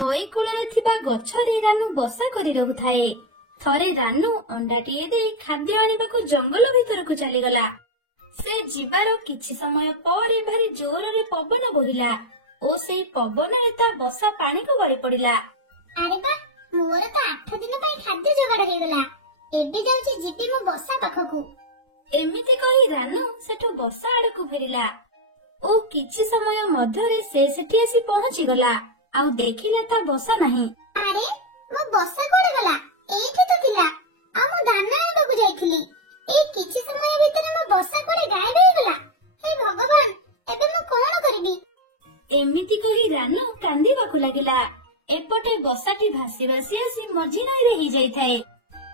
ନଈ କୂଳରେ ଥିବା ଗଛରେ ରାନୁ ବସା କରି ରହୁଥାଏ। ଥରେ ରାନୁ ଅଣ୍ଡାଟିଏ ଦେଇ ଖାଦ୍ୟ ଆଣିବାକୁ ଜଙ୍ଗଲ ଭିତରକୁ ଚାଲିଗଲା। ସେ ଯିବାର କିଛି ସମୟ ପରେ ଭାରି ଜୋରରେ ପବନ ବୋହିଲା ଓ ସେଇ ପବନରେ ତା ବସା ପାଣିକୁ ଗଳି ପଡିଲା। ଆରେ ବା, ମୋର ତ 8 ଦିନ ପାଇଁ ଖାଦ୍ୟ ଯୋଗାଡ଼ ହେଇଗଲା। ଏବେ ଯାଉଛି ଯିବି ମୋ ବସା ପାଖକୁ। ଏମିତି କହି ରାନୁ ସେଠୁ ବସା ଆଡକୁ ଫେରିଲା ଓ କିଛି ସମୟ ମଧ୍ୟରେ ସେ ସେଠି ଆସି ପହଞ୍ଚିଗଲା ଆଉ ଦେଖିଲା ତା ବସା ନାହିଁ। ଆରେ, ମୋ ବସା କୁଆଡେ ଗଲା? ଏଇଠି ତ ଥିଲା। ଆଉ ମୁଁ ଦାନା ଆଣିବାକୁ ଯାଇଥିଲି। ଏଇ କିଛି ସମୟ ଭିତରେ ମୋ ବସା କୁଆଡେ ଗାୟବ ହେଇଗଲା। ହେ ଭଗବାନ, ଏବେ ମୁଁ କଣ କରିବି? ଏମିତି କହି ରାନୁ କାନ୍ଦିବାକୁ ଲାଗିଲା। ଏପଟେ ବସାଟି ଭାସି ଭାସି ଆସି ମଝି ନଈରେ ହେଇଯାଇଥାଏ।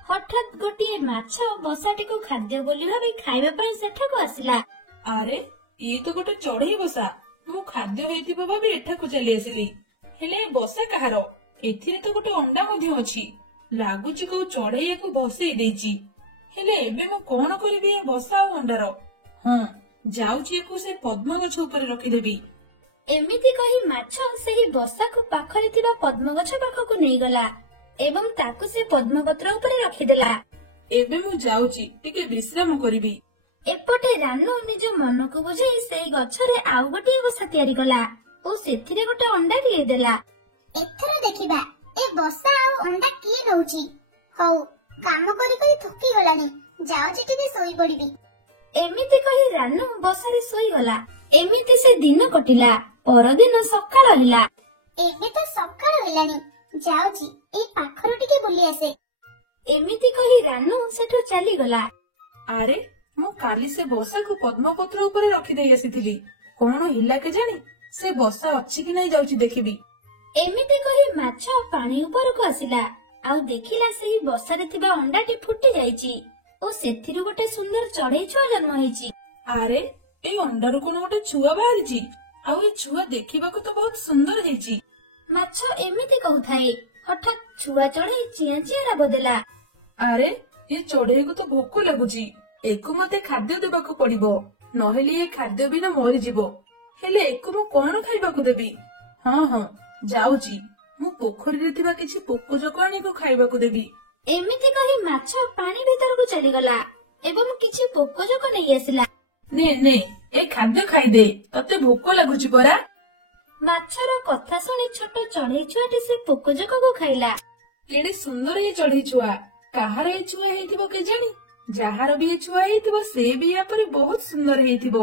ହଠାତ୍ ଗୋଟିଏ ମାଛ ବସାଟିକୁ ଖାଦ୍ୟ ବୋଲି ଭାବି ଖାଇବା ପାଇଁ ସେଠାକୁ ଆସିଲା। ଆରେ, ଇଏ ତ ଗୋଟେ ଚଢେଇ ବସା। ମୁଁ ଖାଦ୍ୟ ହେଇଥିବ ଭାବି ଏଠାକୁ ଚାଲି ଆସିଲି। ହେଲେ ଏ ବସା କାହାର? ଏଥିରେ ତ ଗୋଟେ ଅଣ୍ଡା ମଧ୍ୟ ଅଛି। ଲାଗୁଛି କୋଉ ଚଢେଇ ୟାକୁ ଭସେଇ ଦେଇଛି। ହେଲେ ଏବେ ମୁଁ କଣ କରିବି ଏ ବସା ଆଉ ଅଣ୍ଡାର? ହଁ, ଯାଉଛି ୟାକୁ ସେ ପଦ୍ମ ଗଛ ଉପରେ ରଖିଦେବି। ଏମିତି କହି ମାଛ ସେହି ବସାକୁ ପାଖରେ ଥିବା ପଦ୍ମ ଗଛ ପାଖକୁ ନେଇଗଲା ଏବଂ ତାକୁ ସେ ପଦ୍ମପତ୍ର ଉପରେ ରଖିଦେଲା। ଏବେ ମୁଁ ଯାଉଛି ଟିକେ ବିଶ୍ରାମ କରିବି। ଏପଟେ ରାନୁ ନିଜ ମନକୁ ବୁଝାଇ ସେଇ ଗଛରେ ଆଉ ଗୋଟିଏ ବସା ତିଆରି କଲା ଓ ସେଥିରେ ଗୋଟେ ଅଣ୍ଡାଟିଏ ଦେଲା। ଏଥର ଦେଖିବା ଏ ବସା ଆଉ ଅଣ୍ଡା କିଏ ନଉଛି। ହଉ, କାମ କରି କରି ଥକି ଗଲାଣି। ଯାଉଛି ଟିକେ ଶୋଇ ପଡିବି। ଏମିତି କହି ରାନୁ ବସାରେ ଶୋଇଗଲା। ଏମିତି ସେ ଦିନ କଟିଲା। ପରଦିନ ସକାଳ ହେଲା। ଏବେ ତ ସକାଳ ହେଲାଣି। ଯାଉଛି ଏଇ ପାଖରୁ ଟିକେ ବୁଲି ଆସେ। ଏମିତି କହି ରାନୁ ସେଠୁ ଚାଲିଗଲା। ଆରେ, ମୁଁ କାଲି ସେ ବସାକୁ ପଦ୍ମପତ୍ର ଉପରେ ରଖିଦେଇ ଆସିଥିଲି। କଣ ହେଲା କେଜାଣି? ସେ ବସା ଅଛି କି ନାଇଁ ଯାଉଛି ଦେଖିବି। ଏମିତି କହି ମାଛ ପାଣି ଉପରକୁ ଆସିଲା ଆଉ ଦେଖିଲା ସେହି ବସାରେ ଥିବା ଅଣ୍ଡାଟି ଫୁଟି ଯାଇଛି ଓ ସେଥିରୁ ଗୋଟେ ସୁନ୍ଦର ଚଢେଇ ଛୁଆ ଜନ୍ମ ହେଇଛି। ଆରେ, ଏଇ ଅଣ୍ଡାରୁ କଣ ଗୋଟେ ଛୁଆ ବାହାରିଛି? ଆଉ ଏ ଛୁଆ ଦେଖିବାକୁ ତ ବହୁତ ସୁନ୍ଦର ହେଇଛି। ମାଛ ଏମିତି କହୁଥାଏ, ହଠାତ୍ ଛୁଆ ଚଢେଇ ଚିଆଁ ଚିଆଁ ରାବ ଦେଲା। ଆରେ, ଏ ଚଢେଇକୁ ତ ଭୋକ ଲାଗୁଛି। ଏକୁ ମତେ ଖାଦ୍ୟ ଦେବାକୁ ପଡିବ, ନହେଲେ ଏ ଖାଦ୍ୟ ବିନା ମରିଯିବ। ହେଲେ ଏକୁ ମୁଁ କଣ ଖାଇବାକୁ ଦେବି? ହଁ, ଯାଉଛି। ମୁଁ ପୋଖରୀରେ ଥିବା କିଛି ପୋକଜୋକ ଆଣିକୁ ଖାଇବାକୁ ଦେବି। ଏମିତି କହି ମାଛ ପାଣି ଭିତରକୁ ଚାଲିଗଲା ଏବଂ କିଛି ପୋକଜୋକ ନେଇ ଆସିଲା। ନେ, ଏ ଖାଦ୍ୟ ଖାଇଦେ, ତତେ ଭୋକ ଲାଗୁଛି ପରା। ମାଛର କଥା ଶୁଣି ଛୋଟ ଚଢେଇ ଛୁଆଟି ସେ ପୋକଜୋକକୁ ଖାଇଲା। କେଡେ ସୁନ୍ଦର ଏ ଚଢେଇ ଛୁଆ। କାହାର ଏ ଛୁଆ ହେଇଥିବ କେଜାଣି? ଯାହାର ବି ଏ ଛୁଆ ହେଇଥିବ ସେ ବି ୟା ପରି ବହୁତ ସୁନ୍ଦର ହେଇଥିବ।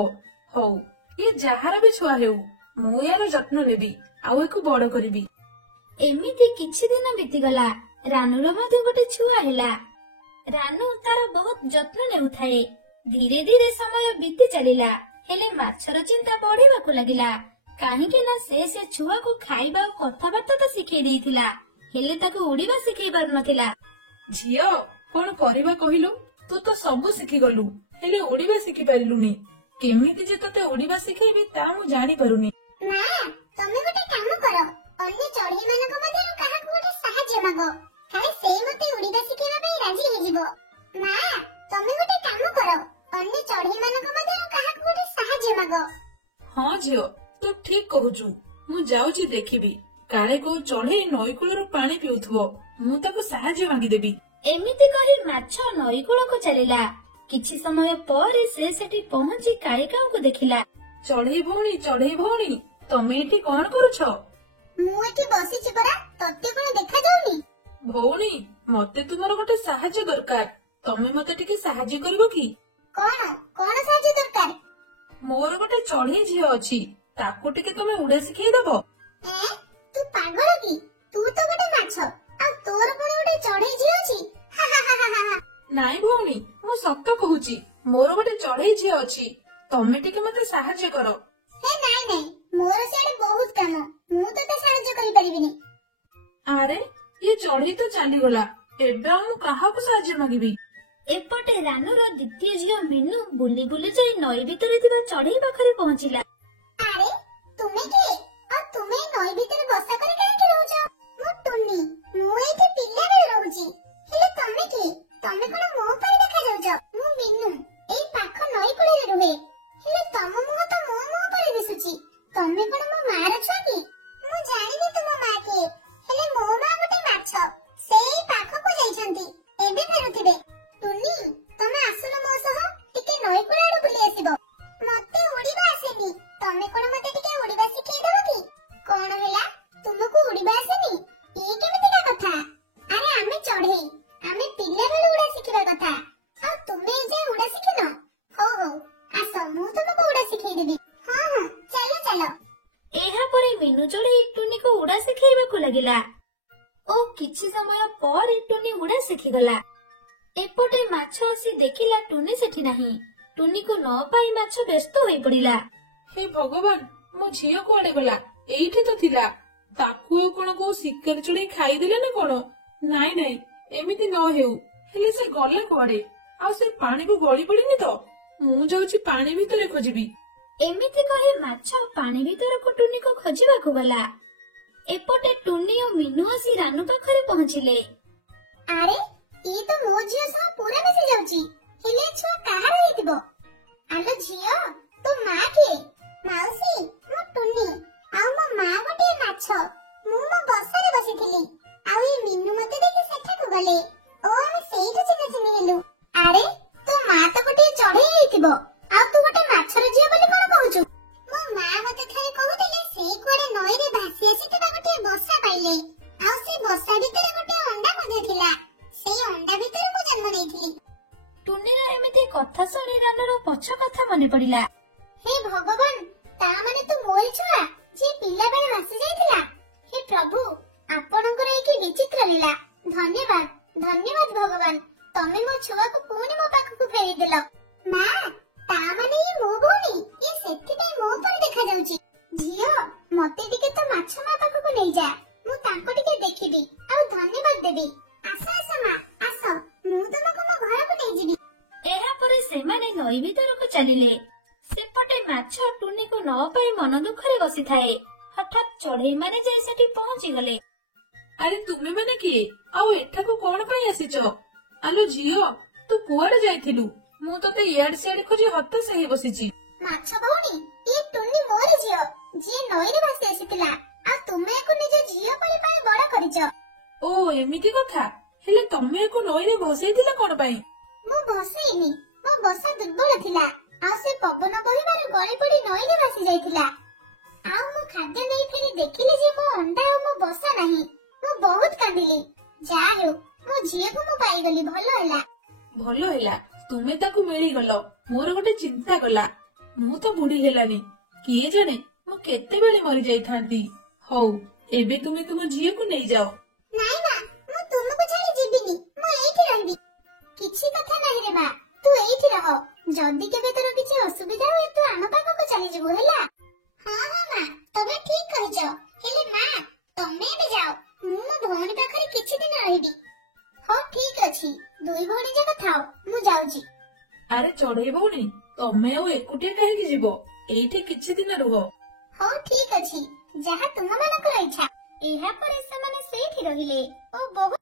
ହଉ, ଏ ଯାହାର ବି ଛୁଆ ହେଉ, ମୁଁ ୟାର ଯତ୍ନ ନେବି ଆଉ ଏକୁ ବଡ କରିବି। ଏମିତି କିଛି ଦିନ ବିତିଗଲା। ରାନୁର ମଧ୍ୟ ଗୋଟେ ଛୁଆ ହେଲା। ରାନୁ ତାର ବହୁତ ଯତ୍ନ ନେଉଥାଏ। ଧୀରେ ଧୀରେ ସମୟ ବିତି ଚାଲିଲା। ହେଲେ ମାଛର ଚିନ୍ତା ବଢିବାକୁ ଲାଗିଲା। କାହିଁକି ନା ସେ ଛୁଆକୁ ଖାଇବା ଓ କଥାବାର୍ତ୍ତା ତ ଶିଖେଇ ଦେଇଥିଲା, ହେଲେ ତାକୁ ଉଡିବା ଶିଖେଇ ପାରୁନଥିଲା। ଝିଅ, କଣ କରିବା କହିଲୁ? ତୁ ତ ସବୁ ଶିଖିଗଲୁ, ହେଲେ ଉଡିବା ଶିଖି ପାରିଲୁନି। କେମିତି ଯେ ତତେ ଉଡିବା ଶିଖେଇବି ତା ମୁଁ ଜାଣିପାରୁନି। ମା, ତମେ ଗୋଟେ କାମ କର। ଅନ୍ୟ ଚଢେଇ ମାନଙ୍କ ମଧ୍ୟରୁ କାହାକୁ ଗୋଟେ ସାହାଯ୍ୟ ମାଗ। କାଳେ ସେଇ ମତେ ଉଡିବା ଶିଖେଇବା ପାଇଁ ରାଜି ହେଇଯିବ। ମା, ତମେ ଗୋଟେ କାମ କର। ଅନ୍ୟ ଚଢେଇ ମାନଙ୍କ ମଧ୍ୟରୁ କାହାକୁ ଗୋଟେ ସାହାଯ୍ୟ ମାଗ। ହଁ ଝିଅ, ତୁ ଠିକ କହୁଛୁ। ମୁଁ ଯାଉଛି ଦେଖିବି, କାଳେ କୋଉ ଚଢେଇ ନଈ କୂଳରୁ ପାଣି ପିଉଥିବ। ମୁଁ ତାକୁ ସାହାଯ୍ୟ ମାଗିଦେବି। ଏମିତି କହି ମାଛ ନଈ କୂଳକୁ ଚାଲିଲା। କିଛି ସମୟ ପରେ ସେ ସେଠି ପହଞ୍ଚି କାଳିକାଙ୍କୁ ଦେଖିଲା। ଚଢେଇ ଭଉଣୀ, ତମେ ଏଠି କଣ କରୁଛ? ମୁଁ ଏଠି ବସିଛି ପରା, ତତେ କଣ ଦେଖାଯାଉନି? ଭଉଣୀ, ମତେ ତୁମର ଗୋଟେ ସାହାଯ୍ୟ ଦରକାର। ତମେ ମତେ ଟିକେ ସାହାଯ୍ୟ କରିବ କି? କଣ ସାହାଯ୍ୟ ଦରକାର? ମୋର ଗୋଟେ ଚଢେଇ ଝିଅ ଅଛି, ତାକୁ ଟିକେ ତମେ ଉଡା ଶିଖେଇ ଦବ? ତୁ ପାଗଳ କି? ତୁ ତ ଗୋଟେ ମାଛ, ଆଉ ତୋର ପୁଣି ଗୋଟେ ଚଢେଇ ଝିଅ ଅଛି? ନାଇଁ ଭଉଣୀ, ମୁଁ ସତ କହୁଛି, ମୋର ଗୋଟେ ଚଢେଇ ଝିଅ ଅଛି। ତମେ ଟିକେ ମତେ ସାହାଯ୍ୟ କର। ନାଇଁ, ମୋର ସିଆଡେ ବହୁତ କାମ। ମୁଁ ତତେ ସାହାଯ୍ୟ କରିପାରିବିନି। ଆରେ, ଇଏ ଚଢେଇ ତ ଚାଲିଗଲା। ଏବେ ଆଉ ମୁଁ କାହାକୁ ସାହାଯ୍ୟ ମାଗିବି? ଏପଟେ ରାନୁର ଦ୍ୱିତୀୟ ଝିଅ ମିନୁ ବୁଲି ବୁଲି ଯାଇ ନଈ ଭିତରେ ଥିବା ଚଢେଇ ପାଖରେ ପହଞ୍ଚିଲା। ଆରେ, ତୁମେ କିଏ? ଆଉ ତୁମେ ନଈ ଭିତରେ ବସା କରି କାହିଁକି ରହୁଛ? ମୁଁ ଟୁନି, ମୁଁ ଏଇଠି ପିଲାବେଳେ ରହୁଛି। ହେଲେ ତମେ କିଏ? ତମେ କଣ ମୋ ପରି ଦେଖାଯାଉଛ? ମୁଁ ମିନୁ, ଏଇ ପାଖ ନଈ କୂଳରେ ରୁହେ। ହେଲେ ତମ ମୁହଁ ତ ମୋ ମୁହଁ ପରି ଦିଶୁଛି। ତମେ କଣ ମୋ ମାର ଛୁଆ କି? ମୁଁ ଜାଣିନି ତୁମ ମା କିଏ। ଉଡିବାକୁ ଲାଗିଲା ଓ କିଛି ସମୟ ପରେ ଟୁନି ଉଡା ଶିଖିଗଲା। ଏପଟେ ମାଛ ଆସି ଦେଖିଲା ଟୁନି ସେଠି ନାହିଁ। ଟୁନିକୁ ନ ପାଇ ମାଛ ବ୍ୟସ୍ତ ହୋଇ ପଡିଲା। ହେ ଭଗବାନ, ମୋ ଝିଅ କୁଆଡେ ଗଲା? ଏଇଠି ତ ଥିଲା। ତାକୁ ଆଉ କଣ କୋଉ ଶିକାର ଚଢେଇ ଖାଇଦେଲେ ନା କଣ? ନାଇଁ ନାଇଁ, ଏମିତି ନ ହେଉ। ହେଲେ ସେ ଗଲା କୁଆଡେ? ଆଉ ସେ ପାଣିକୁ ଗଳି ପଡିନି ତ? ମୁଁ ଯାଉଛି ପାଣି ଭିତରେ ଖୋଜିବି। ଏମିତି କହି ମାଛ ପାଣି ଭିତରକୁ ଟୁନିକୁ ଖୋଜିବାକୁ ଗଲା। ଏପଟେ ଟୁନି ଓ ମିନୁ ଆସି ରାନୁ ପାଖରେ ପହଞ୍ଚିଲେ। ଆରେ ଇଏ ତ ମୋ ଝିଅ ସହ ପୁରା ମିଶି ଯାଉଛି। ହେଲେ ଏ ଛୁଆ କାହାର ହେଇଥିବ? ଆଲୋ ଝିଅ, ତୋ ମା କିଏ? ମାଉସୀ, ମୁଁ ଟୁନି। ଆଉ ମୋ ମା ଗୋଟିଏ ମାଛ। ମୁଁ ମୋ ବସାରେ ବସିଥିଲି। ଆଉ ଏ ମିନୁ ମତେ ଦେଖି ସେଠାକୁ ଗଲେ। ଓ ଆମେ ସେଇଠୁ ଚିହ୍ନା ଚିହ୍ନି ହେଲୁ। ଆରେ ତୋ ମା ତ ଗୋଟିଏ ଚଢେଇ ହେଇଥିବ। ଆଉ ତୁ ଗୋଟେ ମାଛର ଝିଅ ବୋଲି କଣ କହୁଛୁ? ମୋ ମା ମତେ ଥରେ କହୁଥିଲେ ସେ କୁଆଡେ ନଈରେ ଭାସି ଆସିଥିବା ଗୋଟିଏ ବସା ପାଇଲେ। ଆଉ ସେ ବସା ଭିତରେ ଗୋଟିଏ ଅଣ୍ଡା ମଧ୍ୟ ଥିଲା। ସେଇ ଅଣ୍ଡା ଭିତରେ ମୁଁ ଜନ୍ମ ନେଇଥିଲି। ଟୁନିର ଏମିତି କଥା ଶୁଣି ରାନୁର ପଛ କଥା ମନେ ପଡିଲା। ହେ ଭଗବାନ, ତା ମାନେ ତୁ ମୋରି ଛୁଆ ଯିଏ ପିଲାବେଳେ ଭାସି ଯାଇଥିଲା। ହେ ପ୍ରଭୁ, ଆପଣଙ୍କର ଏ କି ବିଚିତ୍ର ଲୀଳା। ଧନ୍ୟବାଦ, ଧନ୍ୟବାଦ ଭଗବାନ। ତମେ ମୋ ଛୁଆକୁ ପୁଣି ମୋ ପାଖକୁ ଫେରିଦେଲ। ମା, ତା ମାନେ ଇଏ ମୋ ଭଉଣୀ। ଇଏ ସେଥିପାଇଁ ମୋ ପରି ଦେଖାଯାଉଛି। ଝିଅ, ମତେ ଟିକେ ତ ମାଛ ମା ପାଖକୁ ନେଇଯା। ମୁଁ ତାଙ୍କୁ ଟିକେ ଦେଖିବି ଆଉ ଧନ୍ୟବାଦ ଦେବି। ଆସ ଆସ ମା, ଆସ। ମୁଁ ତମକୁ ମୋ ଘରକୁ ନେଇଯିବି। ଏହାପରେ ସେମାନେ ନଈ ଭିତରକୁ ଚାଲିଲେ। ସେପଟେ ମାଛ ଟୁନିକୁ ନ ପାଇ ମନ ଦୁଃଖରେ ବସିଥାଏ। ହଠାତ୍ ଚଢେଇ ମାନେ ଯାଇ ସେଠି ପହଞ୍ଚିଗଲେ। ଆରେ ତୁମେ ମାନେ କିଏ? ଆଉ ଏଠାକୁ କଣ ପାଇଁ ଆସିଛ? ଆଲୋ ଝିଅ, ତୁ କୁଆଡେ ଯାଇଥିଲୁ? ମୁଁ ତତେ ଇଆଡେ ସିଆଡେ ଖୋଜି ହତାଶ ହେଇ ବସିଛି। ମାଛ ଭଉଣୀ, ଇଏ ଟୁନି ମୋରି ଝିଅ ଯିଏ ନଈରେ ଭାସି ଆସିଥିଲା। ଆଉ ତୁମେ ୟାକୁ ନିଜ ଝିଅ ପରି ପାଇ ବଡ କରିଛ। ଓ ଏମିତି କଥା। ହେଲେ ତମେ ୟାକୁ ନଈରେ ଭସେଇଥିଲ କଣ ପାଇଁ? ମୁଁ ଭସେଇନି, ମୋ ବସା ଦୁର୍ବଳ ଥିଲା। ଆଉ ସେ ପବନ ବହିବାରୁ ଗଳି ପଡି ନଈରେ ଭାସି ଯାଇଥିଲା। ଆଉ ମୁଁ ଖାଦ୍ୟ ନେଇ ଫେରି ଦେଖିଲି ଯେ ମୋ ଅଣ୍ଡା ଆଉ ମୋ ବସା ନାହିଁ। ମୁଁ ବହୁତ କାନ୍ଦିଲି। ଯାହା ହେଉ, ମୋ ଝିଅକୁ ମୁଁ ପାଇଗଲି। ଭଲ ହେଲା। ଭଲ ହେଲା, ତୁମେ ତାକୁ ମିଳିଗଲ। ମୋର ଗୋଟେ ଚିନ୍ତା ଗଲା। ମୁଁ ତ ବୁଢୀ ହେଲାନି। କିଏ ଜାଣେ ମୁଁ କେତେବେଳେ ମରି ଯାଇଥାନ୍ତି। ହଉ, ଏବେ ତୁମେ ତୁମ ଝିଅକୁ ନେଇଯାଅ। ନାଇଁ ମା, ମୁଁ ତୁମକୁ ଛାଡି ଯିବିନି। ମୁଁ ଏଇଠି ରହିବି। କିଛି କଥା ନାହିଁ ରେ ମା, ତୁ ଏଇଠି ରହ। ଯଦି କେବେ ତୋର କିଛି ଅସୁବିଧା ହୁଏ ତୁ ଆମ ପାଖକୁ ଚାଲିଯିବୁ, ହେଲା? ହଁ ହଁ ମା, ତମେ ଠିକ କହିଛ। ହେଲେ ମା, ତମେ ଏବେ ଯାଅ। ମୁଁ ମୋ ଭଉଣୀ ପାଖରେ କିଛି ଦିନ ରହିବି। ହଉ ଠିକ ଅଛି, ଦୁଇ ଭଉଣୀ ଯାକ ଥାଅ, ମୁଁ ଯାଉଛି। ଆରେ ଚଢେଇ ଭଉଣୀ, ତମେ ଆଉ ଏକୁଟିଆ କାହିଁକି ଯିବ? ଏଇଠି କିଛି ଦିନ ରୁହ। ହଉ ଠିକ ଅଛି, ଯାହା ତୁମମାନଙ୍କର ଇଚ୍ଛା। ଏହାପରେ ସେମାନେ ସେଇଠି ରହିଲେ ଓ ବହୁତ